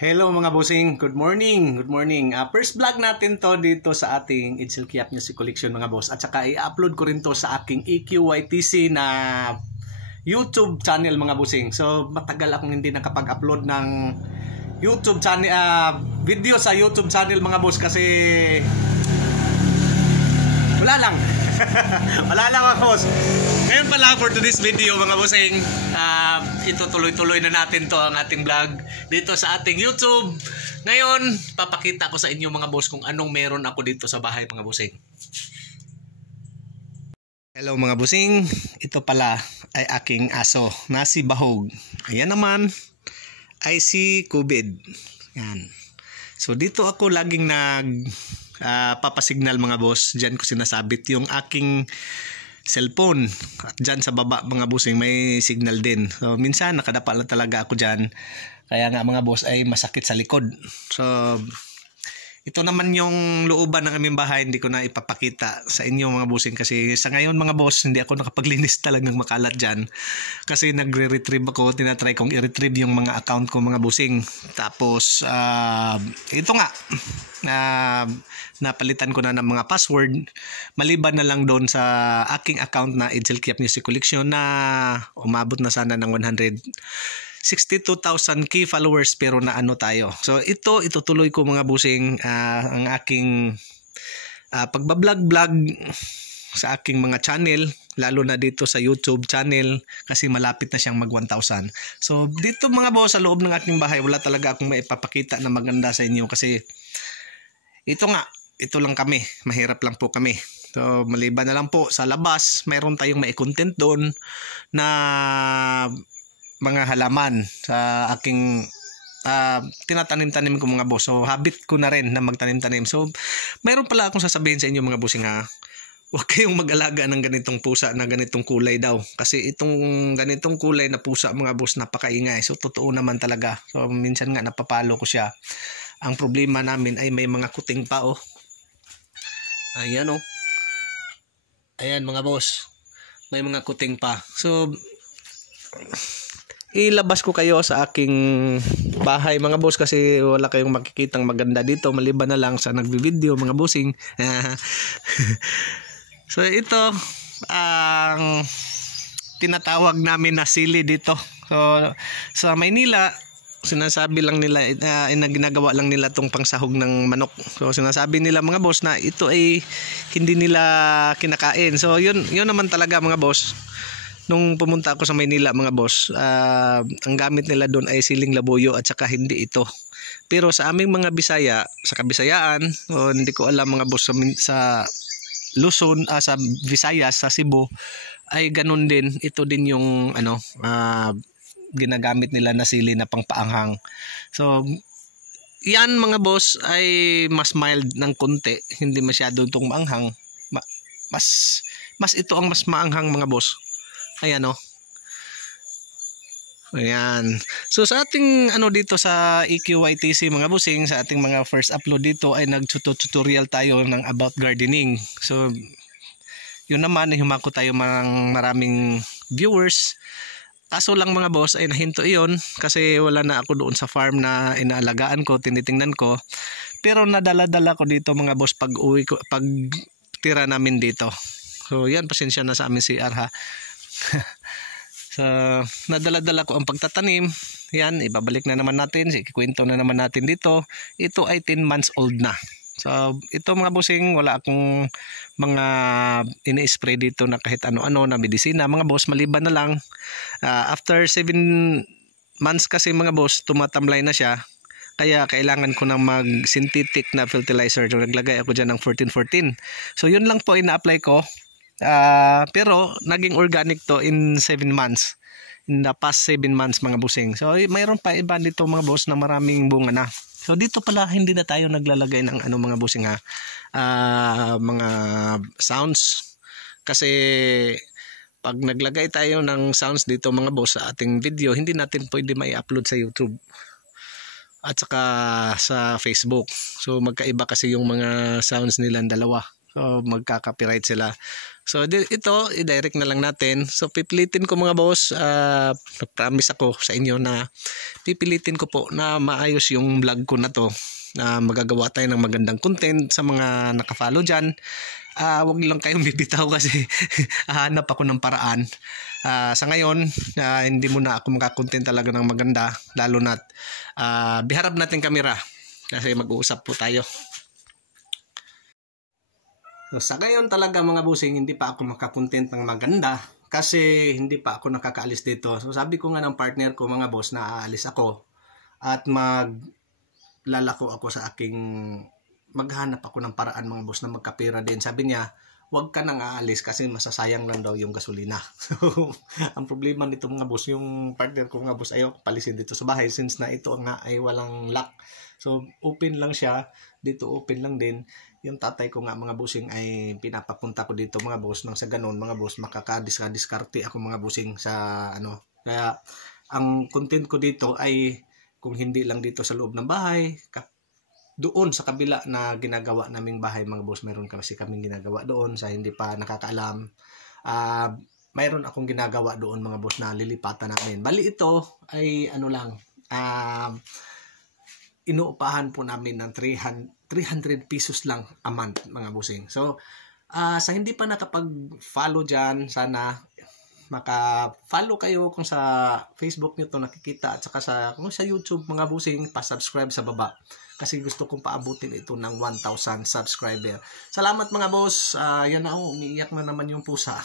Hello mga bossing, good morning, good morning. First vlog natin to dito sa ating Edsel Kiap Music Collection mga boss. At saka i-upload ko rin to sa aking EQYTC na YouTube channel mga bossing. So matagal akong hindi nakapag-upload ng YouTube channel, video sa YouTube channel mga boss kasi wala lang. Wala lang mga boss. Ngayon pala for today's video mga bossing, ito tuloy-tuloy na natin to ang ating vlog dito sa ating YouTube. Ngayon, papakita ko sa inyo mga boss kung anong meron ako dito sa bahay mga bossing. Hello mga bossing, ito pala ay aking aso na si Bahog. Ayan naman ay si Kubid. Yan. So dito ako laging papasignal mga boss. Diyan ko sinasabit yung aking cellphone. At dyan sa baba mga bossing may signal din. So minsan nakadapa lang talaga ako dyan. Kaya nga mga boss ay masakit sa likod. So ito naman yung looban ng aming bahay. Hindi ko na ipapakita sa inyo mga bossing. Kasi sa ngayon mga boss hindi ako nakapaglinis talagang makalat dyan. Kasi nagre-retrieve ako. Tinatry kong i-retrieve yung mga account ko mga bossing. Tapos ito nga. Napalitan ko na ng mga password maliban na lang doon sa aking account na Edsel Kiap Music Collection na umabot na sana ng 162,000 key followers pero na ano tayo. So itutuloy ko mga bossing ang aking pagbablog sa aking mga channel, lalo na dito sa YouTube channel kasi malapit na siyang mag 1,000. So dito mga boss sa loob ng aking bahay wala talaga akong maipapakita na maganda sa inyo kasi ito lang kami, mahirap lang po kami. So maliban na lang po sa labas, mayroon tayong mai-content doon na mga halaman sa aking tinatanim-tanim ko mga boss. So habit ko na rin na magtanim-tanim. So mayroon pala akong sasabihin sa inyo mga bossing ha. Huwag kayong mag-alaga ng ganitong pusa na ganitong kulay daw. Kasi itong ganitong kulay na pusa mga boss napakaingay. So totoo naman talaga. So minsan nga napapalo ko siya. Ang problema namin ay may mga kuting pa oh. Ayan oh. Ayan mga boss. May mga kuting pa. So ilabas ko kayo sa aking bahay mga boss kasi wala kayong makikitang maganda dito maliban na lang sa nagbi-video mga bossing. So ito ang tinatawag namin na sili dito. So sa Maynila sinasabi lang nila ginagawa lang nila tong pangsahog ng manok. So sinasabi nila mga boss na ito ay hindi nila kinakain. So yun naman talaga mga boss. Nung pumunta ako sa Maynila mga boss, ang gamit nila doon ay siling labuyo at saka hindi ito. Pero sa aming mga Bisaya, sa Kabisayaan, hindi ko alam mga boss sa Luzon, sa Visayas, sa Cebu ay ganun din. Ito din yung ginagamit nila na sili na pangpaanghang. So yan mga boss ay mas mild ng konti, hindi masyado itong maanghang. Mas ito ang mas maanghang mga boss. Ayan o. Ayan. So sa ating dito sa EQYTC mga bossing, sa ating mga first upload dito ay nag-tutorial tayo ng about gardening. So yun naman humako tayo maraming viewers. Kaso lang mga boss ay nahinto iyon kasi wala na ako doon sa farm na inaalagaan ko, tinitingnan ko. Pero nadala-dala ko dito mga boss pag tira namin dito. So yan, pasensya na sa amin CR ha. So nadala-dala ko ang pagtatanim. Yan, ibabalik na naman natin, ikikwento na naman natin dito. Ito ay 10 months old na. So ito mga bossing, wala akong mga ini-spray dito na kahit ano-ano na medisina mga boss, maliban na lang after 7 months kasi mga boss tumatamlay na siya, kaya kailangan ko ng mag-synthetic na fertilizer. So naglagay ako dyan ng 14-14. So yun lang po ina-apply ko, pero naging organic to in 7 months, in the past 7 months mga bossing. So mayroon pa iba dito mga boss na maraming bunga na. So dito pala hindi na tayo naglalagay ng mga bossing mga sounds, kasi pag naglagay tayo ng sounds dito mga boss sa ating video, hindi natin pwede mai-upload sa YouTube at saka sa Facebook. So magkaiba kasi yung mga sounds nilang dalawa. So magka-copyright sila. So ito, i-direct na lang natin. So pipilitin ko mga boss, nag-promise ako sa inyo na pipilitin ko po na maayos yung vlog ko na to. Magagawa tayo ng magandang content sa mga nakafollow dyan. Wag lang kayong bibitaw kasi hahanap ako ng paraan. Sa ngayon, hindi mo na ako makakontent talaga ng maganda, lalo na't biharap natin kamera kasi mag-uusap po tayo. So, sa ngayon talaga mga bossing, hindi pa ako makakontent ng maganda kasi hindi pa ako nakakaalis dito. So sabi ko nga ng partner ko mga boss na aalis ako at maglalako ako sa aking, maghanap ako ng paraan mga boss na magkapira din. Sabi niya, huwag ka nang aalis kasi masasayang lang daw yung gasolina. So ang problema nito mga boss, yung partner ko mga boss ayaw palisin dito sa bahay since na ito nga ay walang lock. So open lang siya, dito open lang din. Yung tatay ko nga mga bossing ay pinapapunta ko dito mga boss, nang sa ganun mga boss makakadiskarte ako mga bossing sa ano. Kaya ang content ko dito ay kung hindi lang dito sa loob ng bahay, doon sa kabila na ginagawa naming bahay mga boss, mayroon kasi kaming ginagawa doon sa hindi pa nakakaalam. Mayroon akong ginagawa doon mga boss na lilipatan namin. Bali ito ay ano lang, inuupahan po namin ng 300 pesos lang a month mga bossing. So sa hindi pa nakapag-follow dyan, sana maka-follow kayo kung sa Facebook nyo to nakikita at saka kung sa YouTube mga bossing, pa-subscribe sa baba kasi gusto kong paabutin ito ng 1,000 subscriber. Salamat mga boss. Yan na, umiiyak na naman yung pusa.